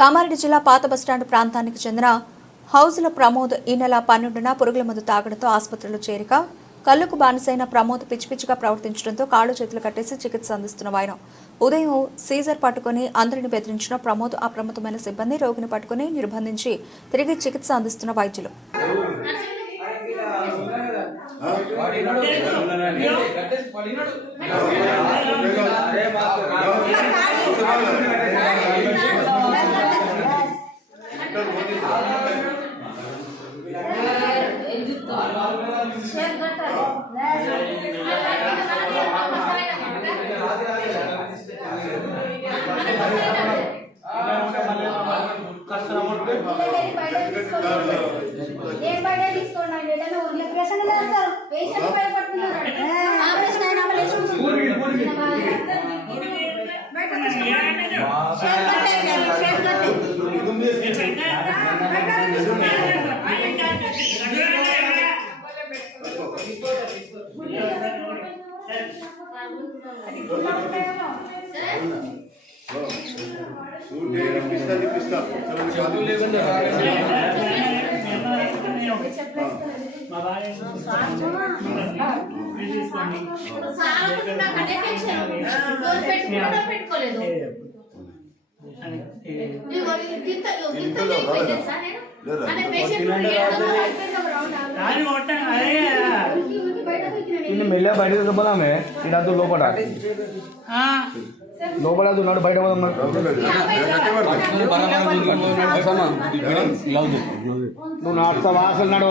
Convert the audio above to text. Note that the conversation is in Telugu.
కామారెడ్డి జిల్లా పాత బస్టాండ్ ప్రాంతానికి చెందిన హౌజుల ప్రమోద్ ఈ నెల 12న పురుగుల మందు తాగడంతో ఆసుపత్రిలో చేరిక. కళ్లకు బానిసైన ప్రమోద్ పిచ్చిపిచ్చిగా ప్రవర్తించడంతో కాళ్ళు చేతులు కట్టేసి చికిత్స అందిస్తున్న ఆయన ఉదయం సీజర్ పట్టుకుని అందరిని బెదిరించిన ప్రమోద్ అప్రమత్తమైన సిబ్బంది రోగిని పట్టుకుని నిర్బంధించి తిరిగి చికిత్స అందిస్తున్న వైద్యులు. మెల్ల బయటకు పోదామే ఇదంతా లోపల ఉన్నాడు బయట నువ్వు నా వాసలు నడవ